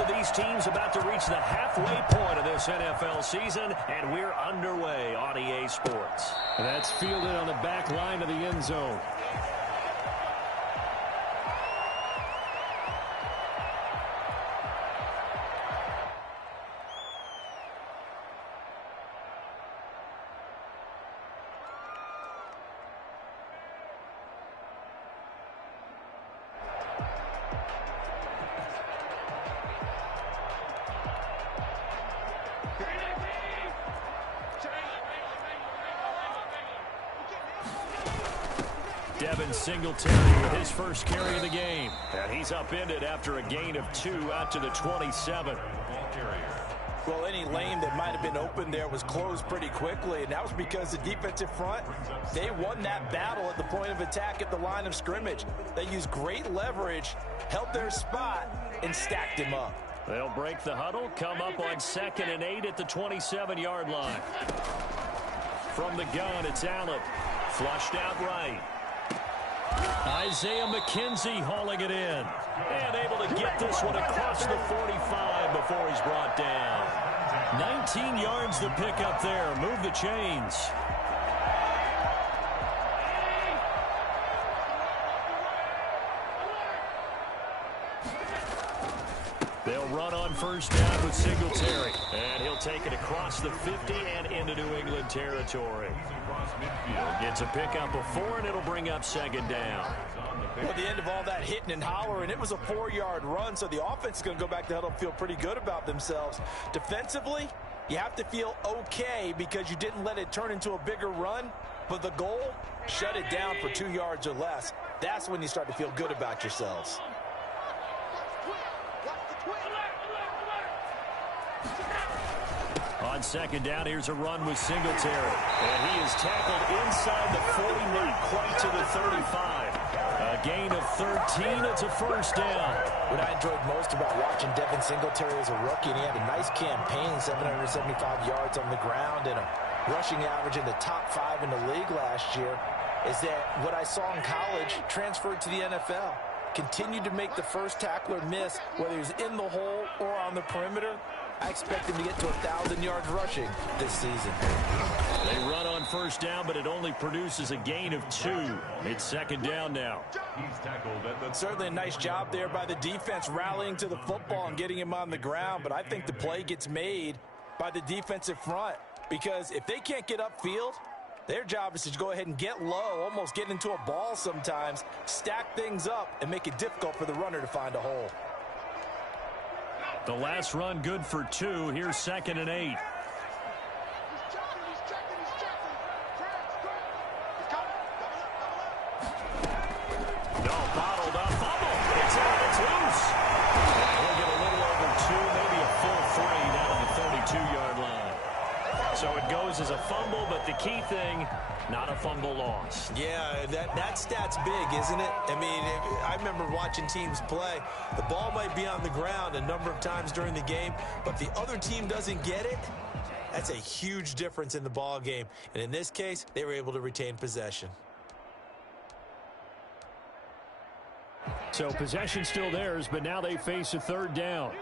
of these teams about to reach the halfway point of this NFL season, and we're underway on EA Sports. And that's fielded on the back line of the end zone. Devin Singletary with his first carry of the game. And he's upended after a gain of 2 out to the 27. Well, any lane that might have been open there was closed pretty quickly, and that was because the defensive front, they won that battle at the point of attack at the line of scrimmage. They used great leverage, held their spot, and stacked him up. They'll break the huddle, come up on 2nd and 8 at the 27-yard line. From the gun, it's Allen. Flushed out right. Isaiah McKenzie hauling it in. And able to get this one across the 45 before he's brought down. 19 yards to pick up there. Move the chains. They'll run on first down with Singletary. And he'll take it across the 50 and into New England territory. Gets a pickup of 4, and it'll bring up 2nd down. Well, at the end of all that hitting and hollering, it was a 4-yard run, so the offense is going to go back to huddle and feel pretty good about themselves. Defensively, you have to feel okay because you didn't let it turn into a bigger run, but the goal, shut it down for 2 yards or less. That's when you start to feel good about yourselves. On 2nd down, here's a run with Singletary. And he is tackled inside the 40, not quite to the 35. A gain of 13. It's a first down. What I enjoyed most about watching Devin Singletary as a rookie, and he had a nice campaign, 775 yards on the ground and a rushing average in the top 5 in the league last year, is that what I saw in college transferred to the NFL. Continued to make the first tackler miss, whether he's in the hole or on the perimeter. I expect him to get to 1,000 yards rushing this season. They run on first down, but it only produces a gain of 2. It's 2nd down now. Certainly a nice job there by the defense rallying to the football and getting him on the ground, but I think the play gets made by the defensive front because if they can't get upfield, their job is to go ahead and get low, almost get into a ball sometimes, stack things up, and make it difficult for the runner to find a hole. The last run good for 2. Here's 2nd and 8. No, bottled up, fumble. It's out, it's loose. We'll get a little over 2, maybe a full 3 down on the 32-yard line. So it goes as a fumble, but the key thing, not a fumble loss. Yeah, that stat's big, isn't it? I mean, I remember watching teams play. The ball might be on the ground a number of times during the game, but if the other team doesn't get it, that's a huge difference in the ball game. And in this case, they were able to retain possession. So possession still theirs, but now they face a 3rd down.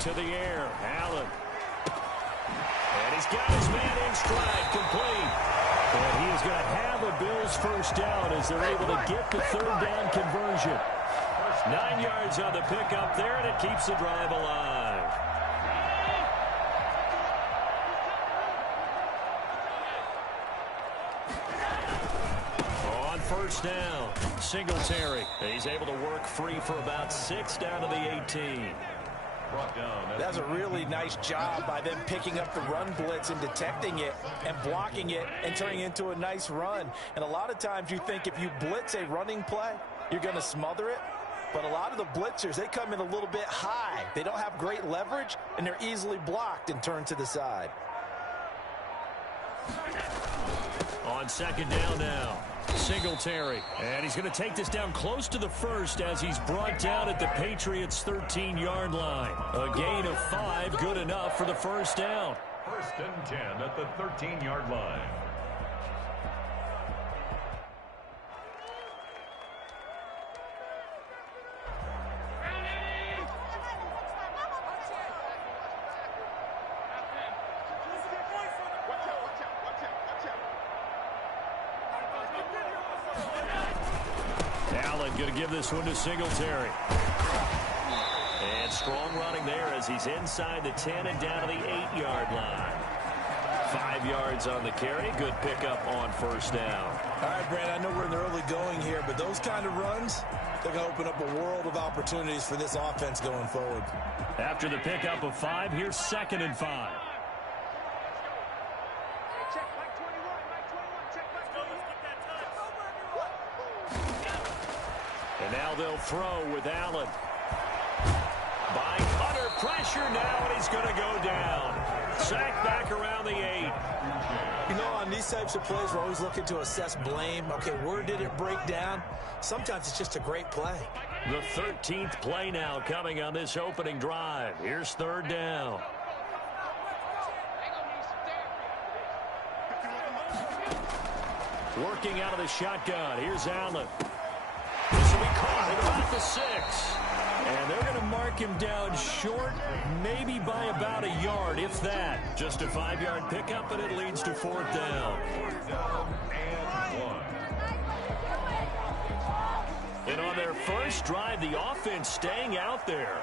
To the air, Allen. And he's got his man in stride, complete. And he is going to have a Bills first down as they're able to get the 3rd down conversion. 9 yards on the pickup there, and it keeps the drive alive. On first down, Singletary. He's able to work free for about 6 down to the 18. That's a really nice job by them picking up the run blitz and detecting it and blocking it and turning it into a nice run. And a lot of times you think if you blitz a running play, you're going to smother it. But a lot of the blitzers, they come in a little bit high. They don't have great leverage, and they're easily blocked and turned to the side. On 2nd down now, Singletary. And he's going to take this down close to the first as he's brought down at the Patriots' 13-yard line. A gain of 5, good enough for the first down. 1st and 10 at the 13-yard line. Allen going to give this one to Singletary. And strong running there as he's inside the 10 and down to the 8-yard line. 5 yards on the carry. Good pickup on first down. All right, Brad, I know we're in the early going here, but those kind of runs, they're going to open up a world of opportunities for this offense going forward. After the pickup of 5, here's 2nd and 5. And now they'll throw with Allen. By under pressure now, and he's going to go down. Sacked back around the 8. You know, on these types of plays, we're always looking to assess blame. Okay, where did it break down? Sometimes it's just a great play. The 13th play now coming on this opening drive. Here's 3rd down. Working out of the shotgun. Here's Allen. This will be caught at about the 6. And they're going to mark him down short, maybe by about a yard, if that. Just a 5-yard pickup, and it leads to 4th down. And on their first drive, the offense staying out there.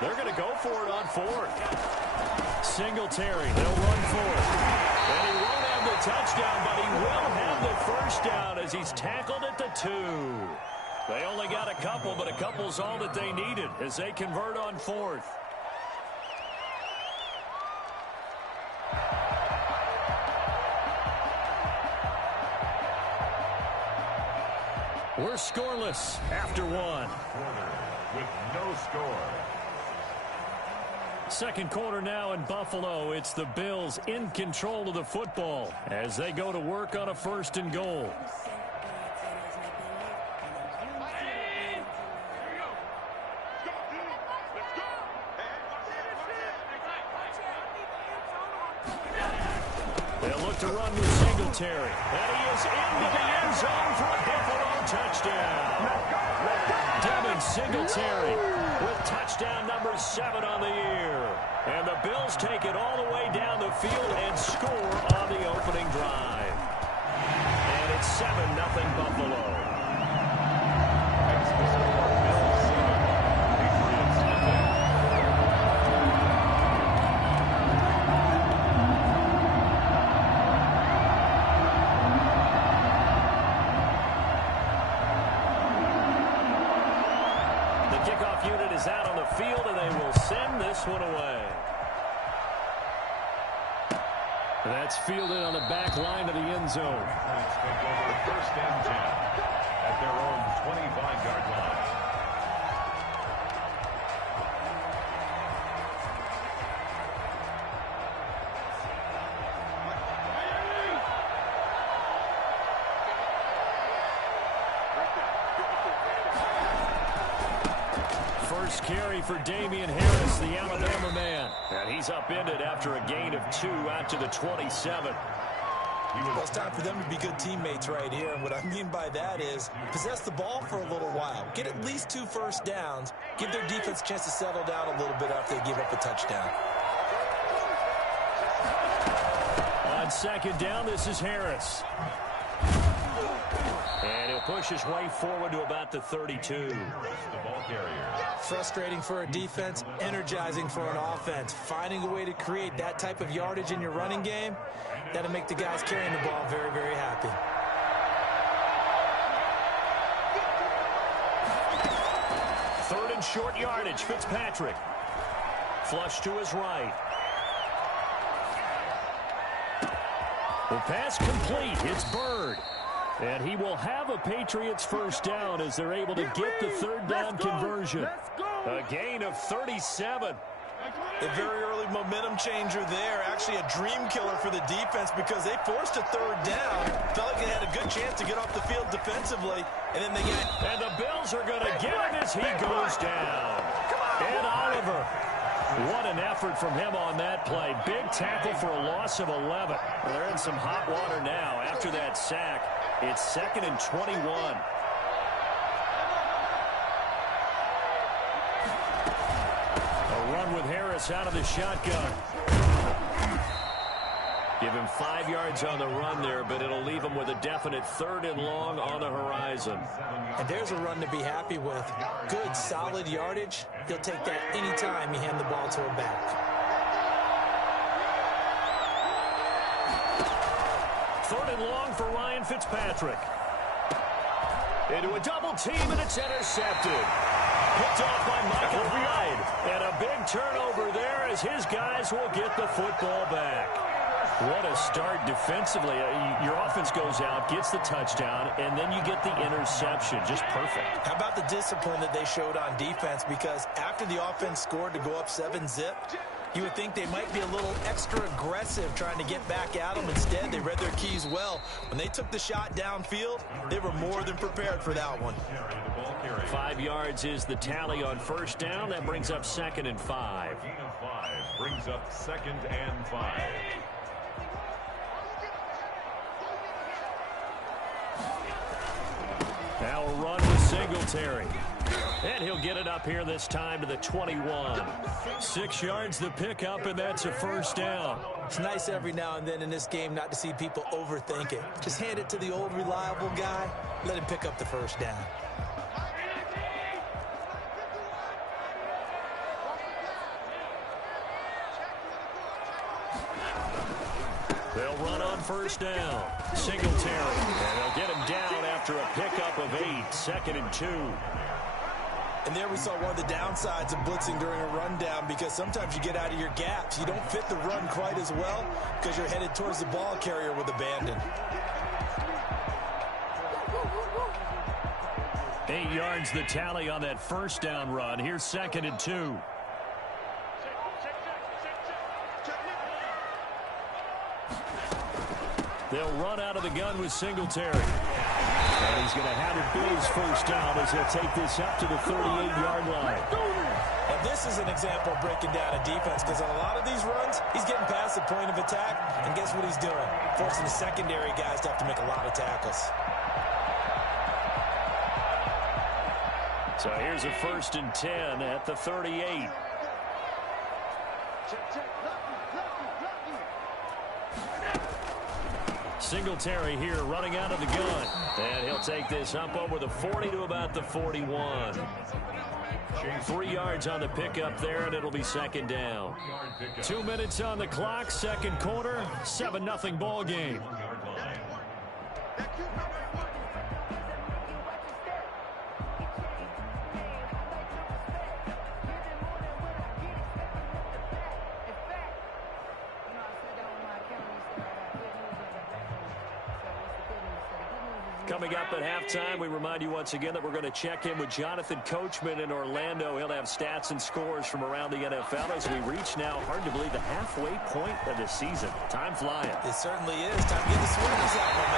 They're going to go for it on 4th. Singletary, they'll run for it. And he won't have the touchdown, but he will have the first down as he's tackled at the 2. They only got a couple, but a couple's all that they needed as they convert on 4th. We're scoreless after 1. With no score. Second quarter now in Buffalo. It's the Bills in control of the football as they go to work on a 1st and goal. They'll look to run with Singletary. And he is into the end zone for a Buffalo touchdown. Devin Singletary with touchdown number 7 on the year. And the Bills take it all the way down the field and score on the opening drive. And it's 7-0 Buffalo. Is out on the field, and they will send this one away. That's fielded on the back line of the end zone. Take over 1st and 10 at their own 25-yard line. First carry for Damian Harris, the Alabama man. And he's upended after a gain of 2 out to the 27. Well, it's time for them to be good teammates right here. And what I mean by that is possess the ball for a little while. Get at least 2 first downs. Give their defense a chance to settle down a little bit after they give up a touchdown. On 2nd down, this is Harris. And he'll push his way forward to about the 32. The ball carrier. Frustrating for a defense, energizing for an offense. Finding a way to create that type of yardage in your running game, that'll make the guys carrying the ball very, very happy. Third and short yardage, Fitzpatrick. Flush to his right. The pass complete. It's Byrd. And he will have a Patriots first down as they're able to get the 3rd down conversion. A gain of 37. A very early momentum changer there. Actually a dream killer for the defense because they forced a third down. Felt like they had a good chance to get off the field defensively. And then they got... And the Bills are going to get him as he goes down. Ed Oliver. What an effort from him on that play. Big tackle for a loss of 11. Well, they're in some hot water now after that sack. It's 2nd and 21. A run with Harris out of the shotgun. Give him 5 yards on the run there, but it'll leave him with a definite 3rd and long on the horizon. And there's a run to be happy with. Good, solid yardage. He'll take that anytime you hand the ball to a back. 3rd and long for Ryan Fitzpatrick. Into a double team, and it's intercepted. Picked off by Micah Hyde. And a big turnover there as his guys will get the football back. What a start defensively. Your offense goes out, gets the touchdown, and then you get the interception. Just perfect. How about the discipline that they showed on defense? Because after the offense scored to go up 7-zip, you would think they might be a little extra aggressive trying to get back at them. Instead, they read their keys well. When they took the shot downfield, they were more than prepared for that one. 5 yards is the tally on first down. That brings up 2nd and 5. Brings up 2nd and 5. Now a run with Singletary. And he'll get it up here this time to the 21. 6 yards the pickup, and that's a first down. It's nice every now and then in this game not to see people overthink it. Just hand it to the old reliable guy. Let him pick up the first down. They'll run on first down. Singletary. And they'll get him down after a pickup of 8. 2nd and 2. And there we saw one of the downsides of blitzing during a rundown because sometimes you get out of your gaps. You don't fit the run quite as well because you're headed towards the ball carrier with abandon. 8 yards the tally on that first down run. Here's 2nd and 2. They'll run out of the gun with Singletary. And he's going to have it Bills first down as he'll take this up to the 38-yard line. And this is an example of breaking down a defense because on a lot of these runs, he's getting past the point of attack. And guess what he's doing? Forcing the secondary guys to have to make a lot of tackles. So here's a 1st and 10 at the 38. Singletary here running out of the gun. And he'll take this up over the 40 to about the 41. 3 yards on the pickup there, and it'll be 2nd down. 2 minutes on the clock, 2nd quarter, 7-0 ball game. Coming up at halftime, we remind you once again that we're going to check in with Jonathan Coachman in Orlando. He'll have stats and scores from around the NFL as we reach now, hard to believe, the halfway point of the season. Time flying. It certainly is. Time to get the swingers out, my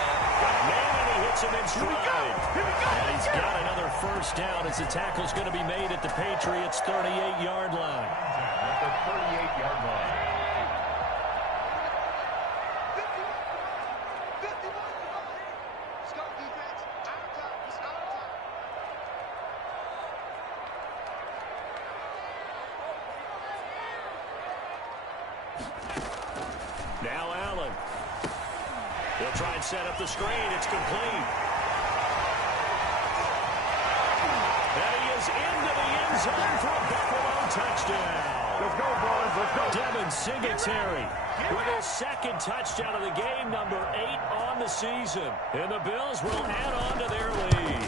man. And he hits him in stride. And he's got another first down as the tackle's going to be made at the Patriots' 38-yard line. At the 38-yard line. Now Allen. He'll try and set up the screen. It's complete. And he is into the end zone for a Buffalo touchdown. Let's go, boys. Let's go. Devin Singletary with his 2nd touchdown of the game, number 8 on the season. And the Bills will add on to their lead.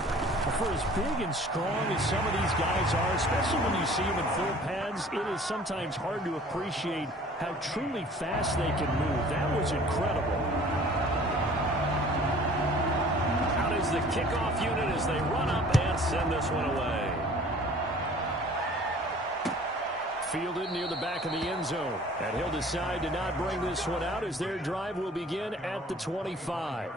For as big and strong as some of these guys are, especially when you see them in full pads, it is sometimes hard to appreciate how truly fast they can move. That was incredible. Out is the kickoff unit as they run up and send this one away. fielded near the back of the end zone. And he'll decide to not bring this one out as their drive will begin at the 25.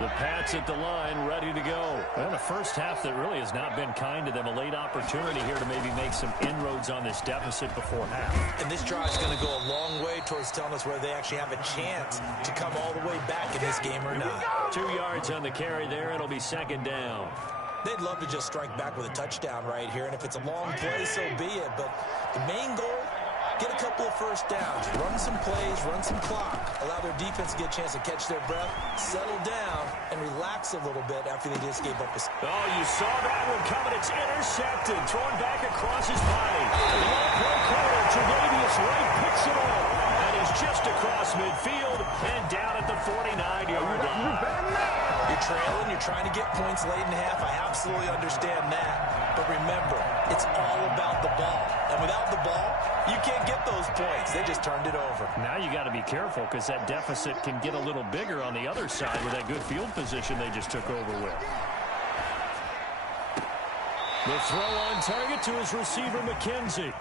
The Pats at the line, ready to go. Well, the first half that really has not been kind to them. A late opportunity here to maybe make some inroads on this deficit before half. And this drive is going to go a long way towards telling us whether they actually have a chance to come all the way back in this game or not. 2 yards on the carry there. It'll be second down. They'd love to just strike back with a touchdown right here, and if it's a long play, so be it. But the main goal, get a couple of first downs, run some plays, run some clock, allow their defense to get a chance to catch their breath, settle down, and relax a little bit after they just gave up a... Oh, you saw that one coming. It's intercepted, thrown back across his body. Long play corner, Tre'Davious White picks it up, and is just across midfield and down at the 49-yard line. You're trailing, you're trying to get points late in the half. I absolutely understand that. But remember, it's all about the ball. And without the ball, you can't get those points. They just turned it over. Now you got to be careful because that deficit can get a little bigger on the other side with that good field position they just took over with. The throw on target to his receiver, McKenzie.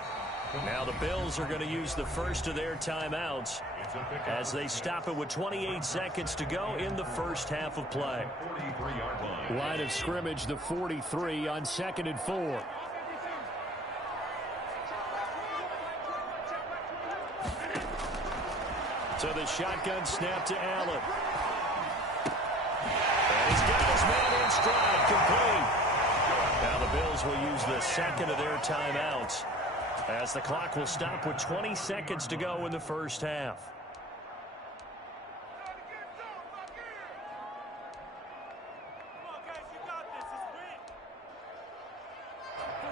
Now the Bills are going to use the first of their timeouts as they stop it with 28 seconds to go in the first half of play. Line of scrimmage, the 43 on 2nd and 4. So the shotgun snap to Allen. And he's got his man in stride, complete. Now the Bills will use the second of their timeouts as the clock will stop with 20 seconds to go in the first half.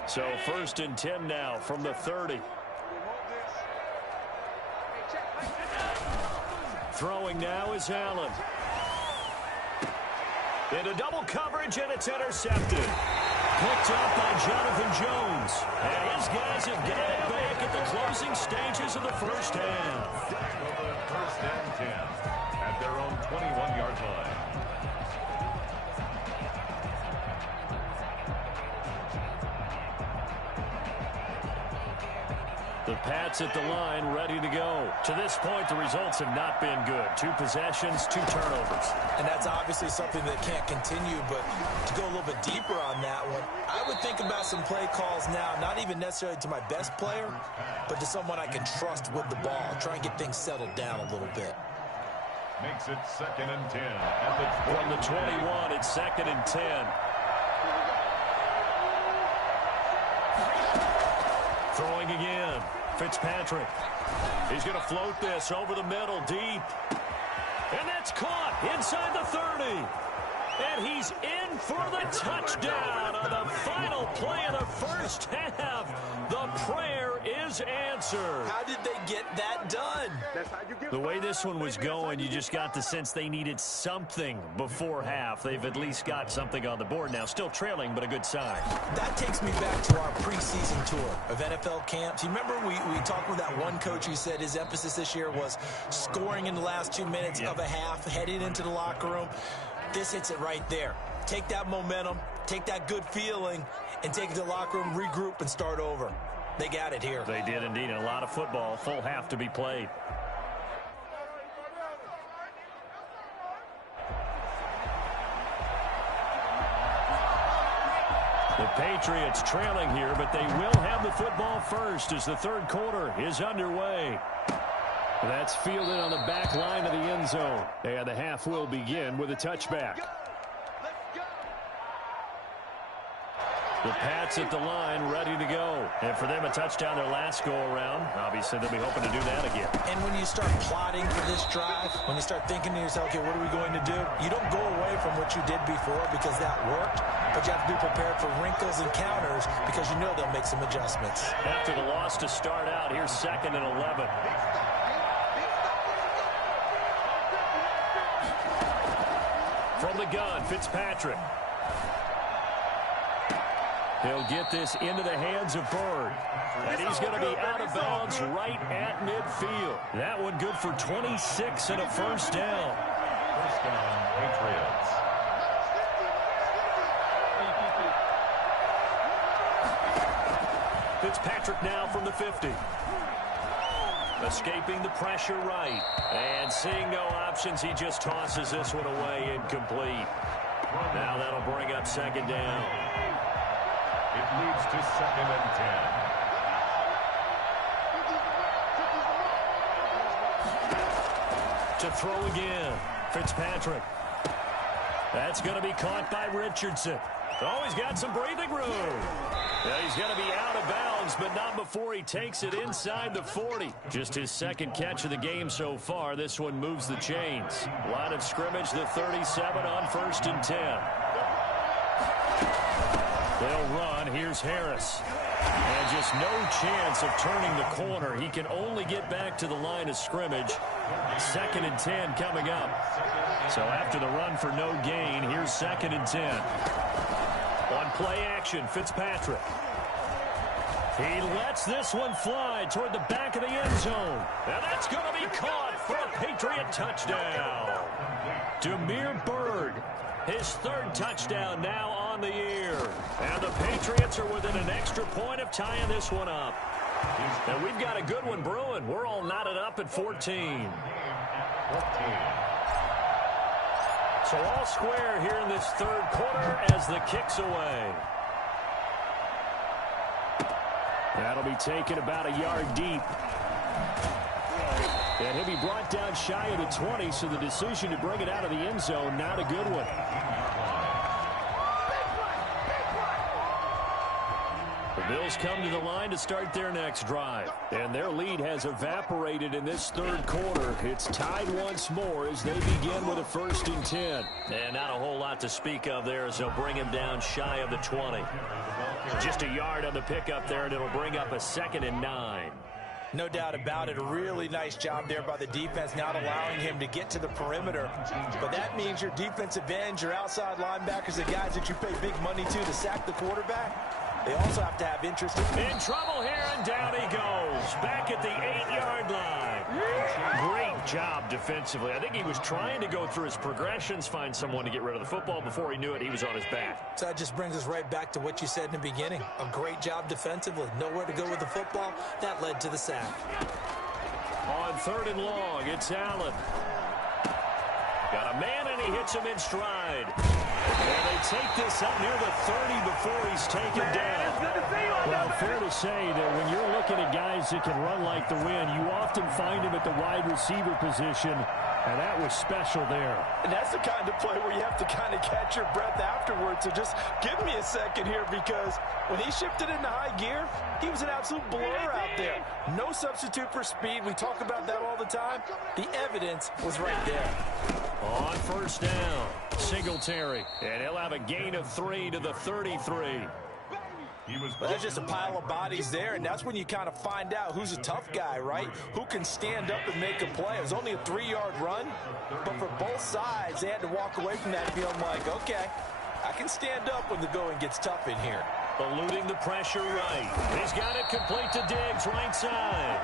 So 1st and 10 now from the 30. Throwing now is Allen. Into double coverage, and it's intercepted. Picked up by Jonathan Jones. And his guys have got it back at the closing stages of the first half. First and 10 at their own 21-yard line. The Pats at the line, ready to go. To this point, the results have not been good. 2 possessions, 2 turnovers. And that's obviously something that can't continue, but to go a little bit deeper on that one, I would think about some play calls now, not even necessarily to my best player, but to someone I can trust with the ball. Try and get things settled down a little bit. Makes it 2nd and 10 at the 20. From the 21, it's 2nd and 10. Throwing again. Fitzpatrick. He's going to float this over the middle, deep. And that's caught inside the 30. And he's in for the touchdown on the final play of the first half. The prayer is answered. How did they get that done? The way this one was going, you just got the sense they needed something before half. They've at least got something on the board now. Still trailing, but a good sign. That takes me back to our preseason tour of NFL camps. You remember we talked with that one coach who said his emphasis this year was scoring in the last 2 minutes of a half, heading into the locker room. This hits it right there. Take that momentum, take that good feeling, and take it to the locker room, regroup, and start over. They got it here. They did indeed, and a lot of football, full half to be played. The Patriots trailing here, but they will have the football first as the third quarter is underway. That's fielded on the back line of the end zone. And the half will begin with a touchback. The Pats at the line, ready to go. And for them, a touchdown their last go-around. Obviously, they'll be hoping to do that again. And when you start plotting for this drive, when you start thinking to yourself, okay, what are we going to do? You don't go away from what you did before because that worked, but you have to be prepared for wrinkles and counters because you know they'll make some adjustments. After the loss to start out, here's 2nd and 11. From the gun, Fitzpatrick. He'll get this into the hands of Bird. And he's going to be out of bounds right at midfield. That one good for 26 and a first down. First down, Patriots. Fitzpatrick now from the 50. Escaping the pressure right. And seeing no options, he just tosses this one away incomplete. Now that'll bring up second down. It leads to 2nd and 10. To throw again. Fitzpatrick. That's going to be caught by Richardson. Oh, he's got some breathing room. Yeah, he's going to be out of bounds, but not before he takes it inside the 40. Just his second catch of the game so far. This one moves the chains. Line of scrimmage, the 37 on 1st and 10. They'll run. Here's Harris. And just no chance of turning the corner. He can only get back to the line of scrimmage. 2nd and 10 coming up. So after the run for no gain, here's 2nd and 10. On play action, Fitzpatrick. He lets this one fly toward the back of the end zone. And that's going to be caught for a Patriot touchdown. Damiere Byrd, his 3rd touchdown now on the year. And the Patriots are within an extra point of tying this one up. And we've got a good one brewing. We're all knotted up at 14. So all square here in this 3rd quarter as the kick's away. That'll be taken about a yard deep. And he'll be brought down shy of the 20, so the decision to bring it out of the end zone, not a good one. The Bills come to the line to start their next drive. And their lead has evaporated in this 3rd quarter. It's tied once more as they begin with a 1st and 10. And not a whole lot to speak of there as they'll bring him down shy of the 20. Just a yard on the pickup there, and it'll bring up a 2nd and 9. No doubt about it. A really nice job there by the defense, not allowing him to get to the perimeter. But that means your defensive ends, your outside linebackers, the guys that you pay big money to sack the quarterback, they also have to have interest. In trouble here, and down he goes. Back at the 8-yard line. Great job defensively. I think he was trying to go through his progressions, find someone to get rid of the football. Before he knew it, he was on his back. So that just brings us right back to what you said in the beginning. A great job defensively. Nowhere to go with the football. That led to the sack. On 3rd and long, it's Allen. Got a man, and he hits him in stride. And they take this up near the 30 before he's taken down. Well, fair to say that when you're looking at guys that can run like the wind, you often find him at the wide receiver position, and that was special there. And that's the kind of play where you have to kind of catch your breath afterwards. So just give me a second here, because when he shifted into high gear, he was an absolute blur out there. No substitute for speed. We talk about that all the time. The evidence was right there. On 1st down, Singletary. And he'll have a gain of 3 to the 33. Well, there's just a pile of bodies there, and that's when you kind of find out who's a tough guy, right? Who can stand up and make a play. It was only a 3-yard run, but for both sides, they had to walk away from that feeling like, okay, I can stand up when the going gets tough in here. Eluding the pressure right. He's got it complete to Diggs, right side.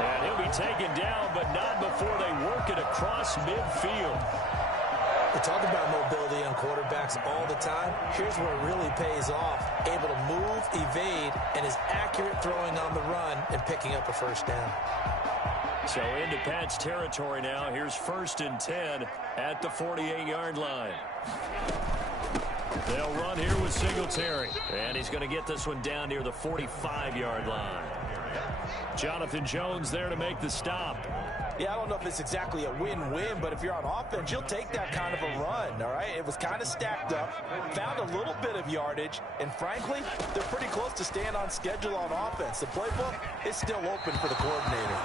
And he'll be taken down, but not before they work it across midfield. We talk about mobility on quarterbacks all the time. Here's where it really pays off. Able to move, evade, and is accurate throwing on the run and picking up a 1st down. So into Pat's territory now. Here's 1st and 10 at the 48-yard line. They'll run here with Singletary. And he's going to get this one down near the 45-yard line. Jonathan Jones there to make the stop. Yeah, I don't know if it's exactly a win-win, but if you're on offense, you'll take that kind of a run, all right? It was kind of stacked up, found a little bit of yardage, and frankly, they're pretty close to staying on schedule on offense. The playbook is still open for the coordinator.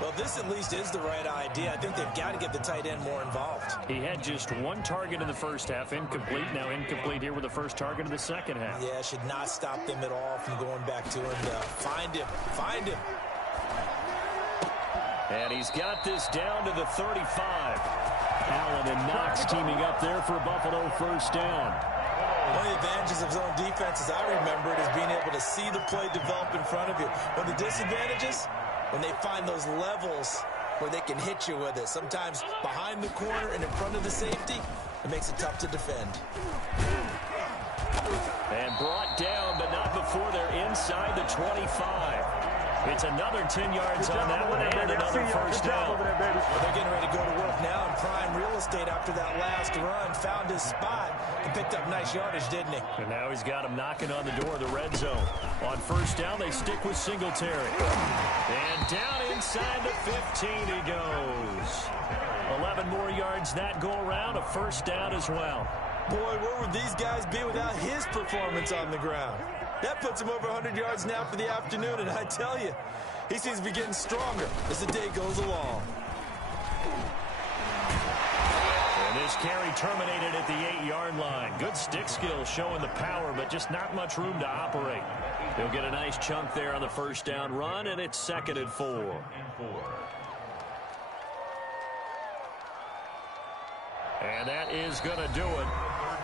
Well, this at least is the right idea. I think they've got to get the tight end more involved. He had just 1 target in the 1st half, incomplete. Now incomplete here with the 1st target in the 2nd half. Yeah, should not stop them at all from going back to him. Find him. And he's got this down to the 35. Allen and Knox teaming up there for Buffalo 1st down. One of the advantages of zone defense, as I remember it, is being able to see the play develop in front of you. One of the disadvantages, when they find those levels where they can hit you with it. Sometimes behind the corner and in front of the safety, it makes it tough to defend. And brought down, but not before they're inside the 25. It's another 10 yards on that one and another first down. Well, they're getting ready to go to work now in prime real estate after that last run. Found his spot and picked up nice yardage, didn't he? And now he's got him knocking on the door of the red zone. On first down, they stick with Singletary. And down inside the 15 he goes. 11 more yards that go around, a first down as well. Boy, where would these guys be without his performance on the ground? That puts him over 100 yards now for the afternoon, and I tell you, he seems to be getting stronger as the day goes along. And this carry terminated at the 8-yard line. Good stick skill showing the power, but just not much room to operate. He'll get a nice chunk there on the first down run, and it's 2nd and 4. And that is going to do it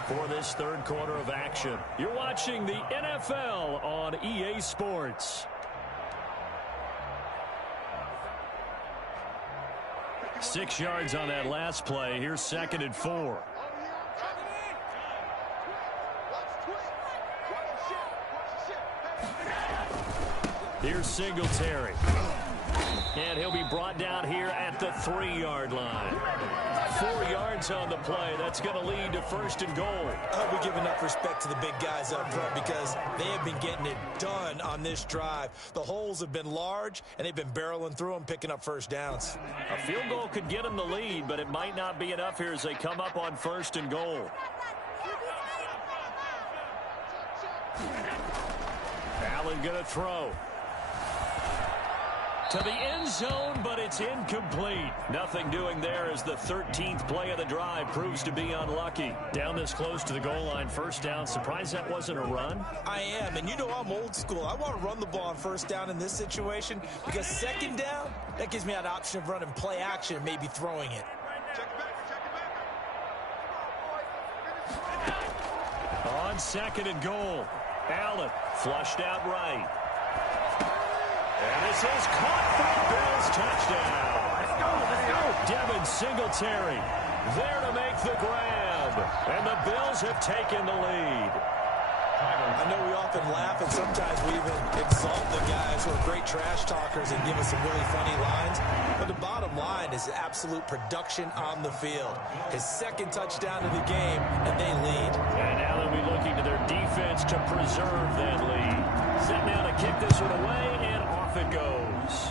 for this third quarter of action. You're watching the NFL on EA Sports. Six yards on that last play. Here's 2nd and 4. Here's Singletary. And he'll be brought down here at the 3-yard line. 4 yards on the play. That's going to lead to 1st and goal. I hope we give enough respect to the big guys up front because they have been getting it done on this drive. The holes have been large, and they've been barreling through them, picking up first downs. A field goal could get them the lead, but it might not be enough here as they come up on 1st and goal. Allen going to throw. To the end zone, but it's incomplete. Nothing doing there as the 13th play of the drive proves to be unlucky. Down this close to the goal line, first down. Surprised that wasn't a run? I am, and you know I'm old school. I want to run the ball on first down in this situation because 2nd down, that gives me an option of running play action and maybe throwing it. On 2nd and goal, Allen flushed out right. And this is caught for a Bills touchdown. Let's go. Devin Singletary there to make the grab. And the Bills have taken the lead. I know we often laugh and sometimes we even exalt the guys who are great trash talkers and give us some really funny lines. But the bottom line is absolute production on the field. His 2nd touchdown of the game, and they lead. And now they'll be looking to their defense to preserve that lead. Set now to kick this one away, and off it goes.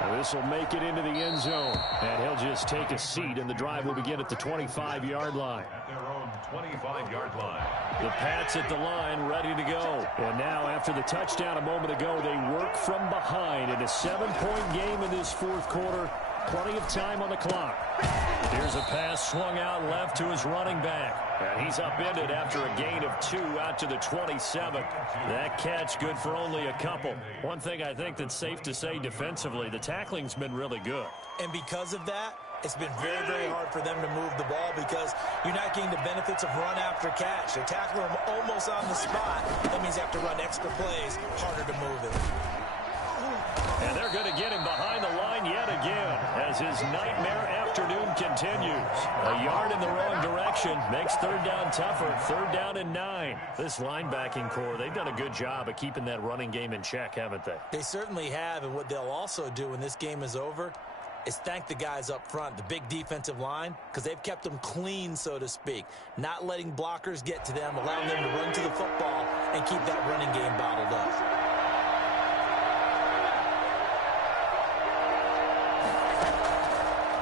Now this will make it into the end zone. And he'll just take a seat, and the drive will begin at the 25-yard line. At their own 25-yard line. The Pats at the line, ready to go. And now, after the touchdown a moment ago, they work from behind in a 7-point game in this 4th quarter. Plenty of time on the clock. Here's a pass swung out left to his running back. And he's upended after a gain of 2 out to the 27. That catch good for only a couple. One thing I think that's safe to say defensively, the tackling's been really good. And because of that, it's been very, very hard for them to move the ball because you're not getting the benefits of run after catch. They tackle him almost on the spot. That means they have to run extra plays, harder to move it. And they're going to get him behind the line yet again as his nightmare afternoon continues. A yard in the wrong direction makes 3rd down tougher. 3rd down and 9. This linebacking core, they've done a good job of keeping that running game in check, haven't they? They certainly have, and what they'll also do when this game is over is thank the guys up front, the big defensive line, because they've kept them clean, so to speak. Not letting blockers get to them, allowing them to run to the football and keep that running game bottled up.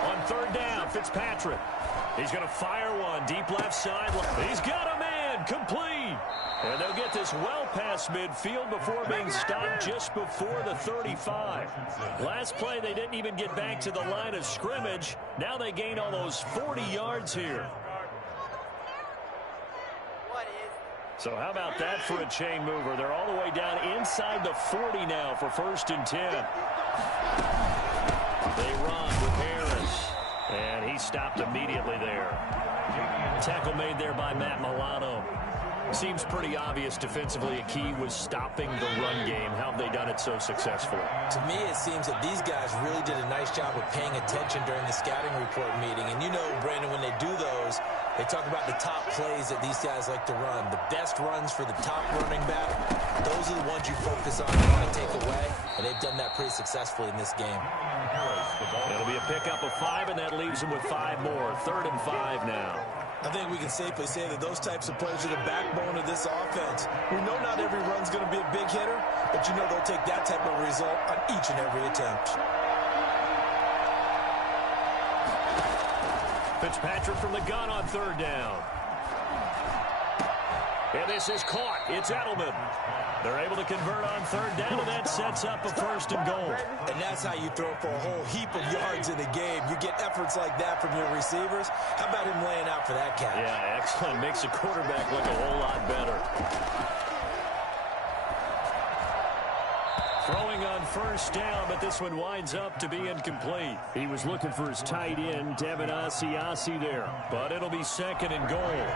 On 3rd down, Fitzpatrick. He's going to fire one deep left side. He's got a man, complete. And they'll get this well past midfield before being stopped just before the 35. Last play, they didn't even get back to the line of scrimmage. Now they gain almost 40 yards here. So how about that for a chain mover? They're all the way down inside the 40 now for 1st and 10. They run with Harris. And he stopped immediately there. Tackle made there by Matt Milano. Seems pretty obvious defensively a key was stopping the run game. How have they done it so successfully? To me, it seems that these guys really did a nice job of paying attention during the scouting report meeting. And you know, Brandon, when they do those, They talk about the top plays that these guys like to run. The best runs for the top running back, those are the ones you focus on and want to take away, and they've done that pretty successfully in this game. It'll be a pickup of 5, and that leaves them with 5 more. 3rd and 5 now. I think we can safely say that those types of plays are the backbone of this offense. We know not every run's going to be a big hitter, but you know they'll take that type of result on each and every attempt. Fitzpatrick from the gun on 3rd down. And this is caught. It's Edelman. They're able to convert on 3rd down, and that sets up a 1st and goal. And that's how you throw for a whole heap of yards in the game. You get efforts like that from your receivers. How about him laying out for that catch? Yeah, excellent. Makes a quarterback look a whole lot better. Throwing on 1st down, but this one winds up to be incomplete. He was looking for his tight end, Devin Asiasi there. But it'll be 2nd and goal.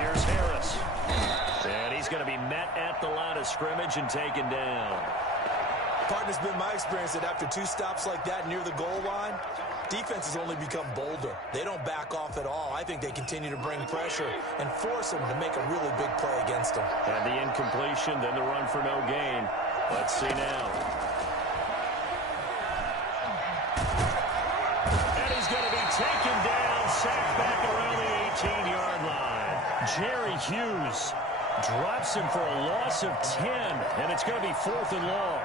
Here's Harris. And he's going to be met at the line of scrimmage and taken down. Partner's been my experience that after 2 stops like that near the goal line, defense has only become bolder. They don't back off at all. I think they continue to bring pressure and force them to make a really big play against them. And the incompletion, then the run for no gain. Let's see now. And he's going to be taken down, sacked back around the 18-yard line. Jerry Hughes drops him for a loss of 10, and it's going to be 4th and long.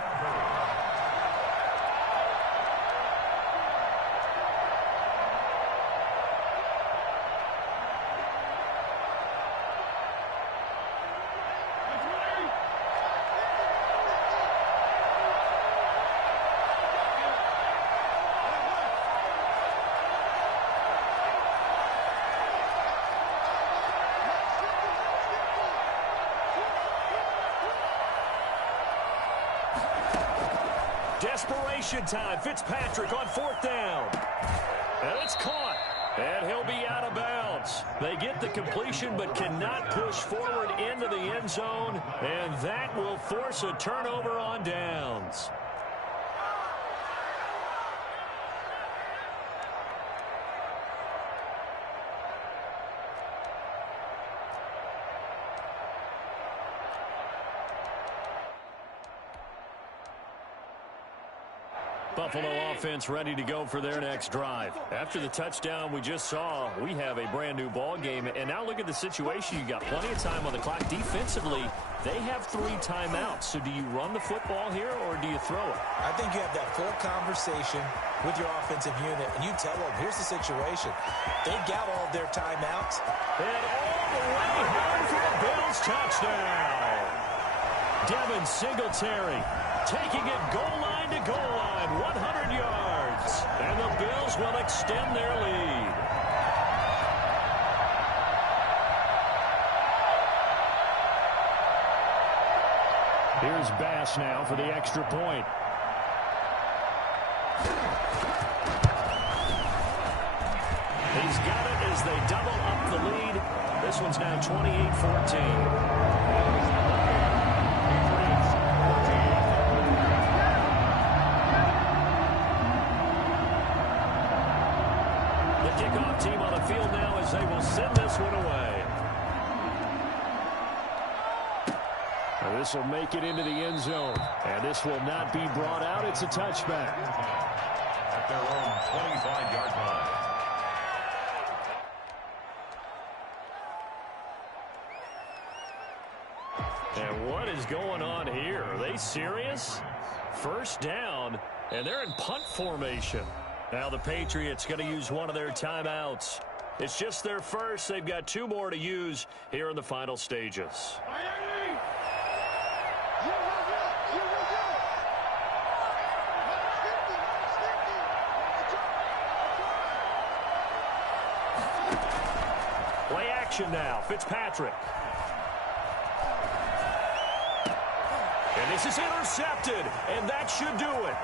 Desperation time. Fitzpatrick on 4th down. And it's caught. And he'll be out of bounds. They get the completion but cannot push forward into the end zone. And that will force a turnover on downs. Buffalo offense ready to go for their next drive. After the touchdown we just saw, we have a brand new ball game. And now look at the situation. You got plenty of time on the clock. Defensively, they have 3 timeouts. So do you run the football here or do you throw it? I think you have that full conversation with your offensive unit, and you tell them, here's the situation. They got all of their timeouts. And all the way home for the Bills touchdown. Devin Singletary taking it goal line to goal line, 100 yards. And the Bills will extend their lead. Here's Bass now for the extra point. He's got it as they double up the lead. This one's now 28-14. Kickoff team on the field now as they will send this one away. And this will make it into the end zone. And this will not be brought out. It's a touchback. At their own 25-yard line. And what is going on here? Are they serious? 1st down, and they're in punt formation. Now the Patriots going to use one of their timeouts. It's just their first. They've got 2 more to use here in the final stages. Play action now. Fitzpatrick. And this is intercepted, and that should do it.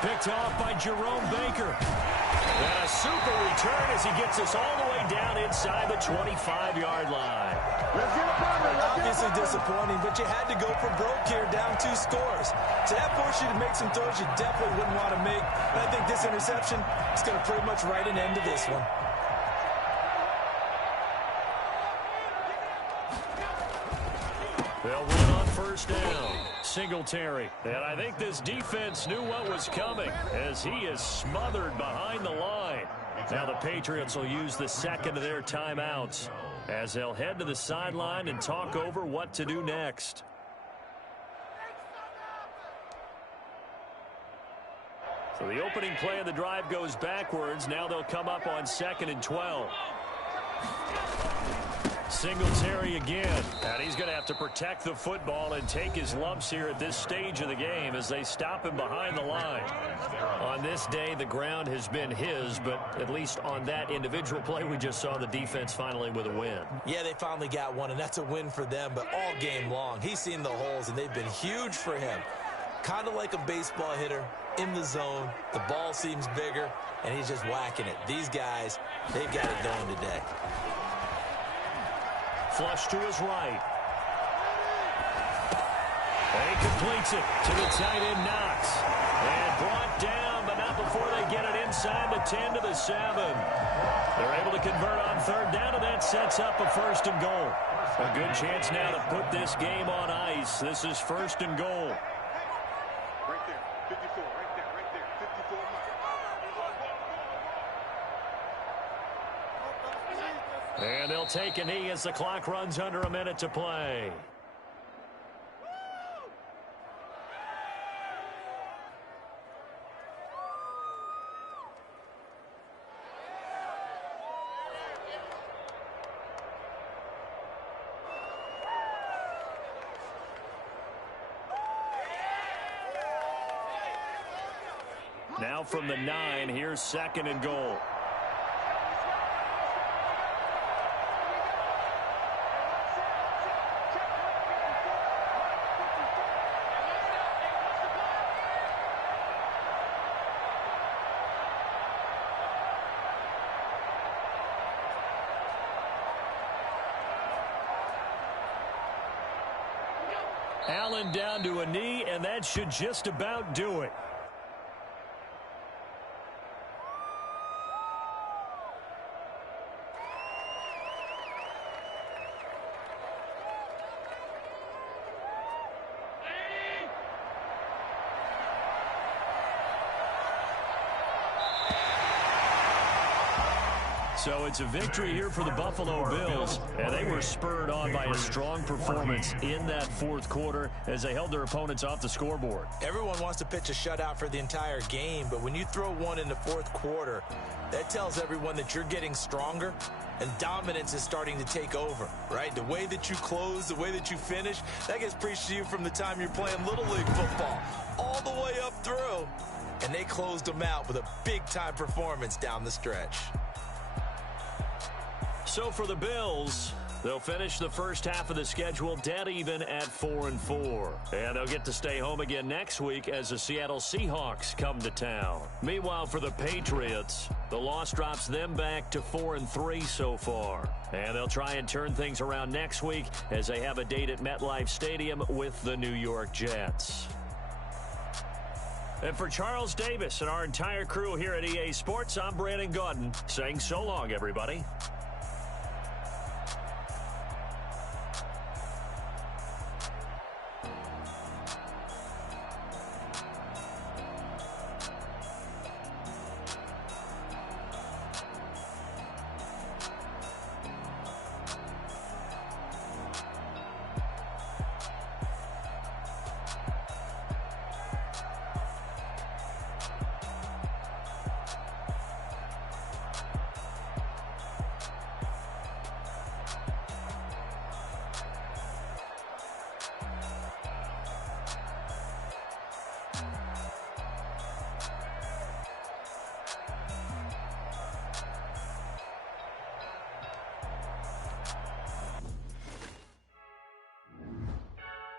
Picked off by Jerome Baker. And a super return as he gets us all the way down inside the 25-yard line. Obviously disappointing, but you had to go for broke here, down 2 scores. So that forced you to make some throws you definitely wouldn't want to make. And I think this interception is going to pretty much write an end to this one. They'll run on first down. Singletary. And I think this defense knew what was coming as he is smothered behind the line. Now the Patriots will use the second of their timeouts as they'll head to the sideline and talk over what to do next. So the opening play of the drive goes backwards. Now they'll come up on 2nd and 12. Singletary again, and he's going to have to protect the football and take his lumps here at this stage of the game as they stop him behind the line. On this day, the ground has been his, but at least on that individual play, we just saw the defense finally with a win. Yeah, they finally got one, and that's a win for them, but all game long, he's seen the holes, and they've been huge for him. Kind of like a baseball hitter in the zone. The ball seems bigger, and he's just whacking it. These guys, they've got it going today. Flush to his right. And he completes it to the tight end, Knox. And brought down, but not before they get it inside the 10 to the 7. They're able to convert on 3rd down, and that sets up a 1st and goal. A good chance now to put this game on ice. This is 1st and goal. Right there, 54, right there, 54 miles. And they'll take a knee as the clock runs under a minute to play. Now from the 9, here's 2nd and goal. Allen down to a knee, and that should just about do it. So it's a victory here for the Buffalo Bills, and they were spurred on by a strong performance in that 4th quarter as they held their opponents off the scoreboard. Everyone wants to pitch a shutout for the entire game, but when you throw one in the 4th quarter, that tells everyone that you're getting stronger and dominance is starting to take over, right? The way that you close, the way that you finish, that gets preached to you from the time you're playing Little League football all the way up through, and they closed them out with a big-time performance down the stretch. So for the Bills, they'll finish the first half of the schedule dead even at 4-4. And they'll get to stay home again next week as the Seattle Seahawks come to town. Meanwhile, for the Patriots, the loss drops them back to 4-3 so far. And they'll try and turn things around next week as they have a date at MetLife Stadium with the New York Jets. And for Charles Davis and our entire crew here at EA Sports, I'm Brandon Gaudin saying so long, everybody.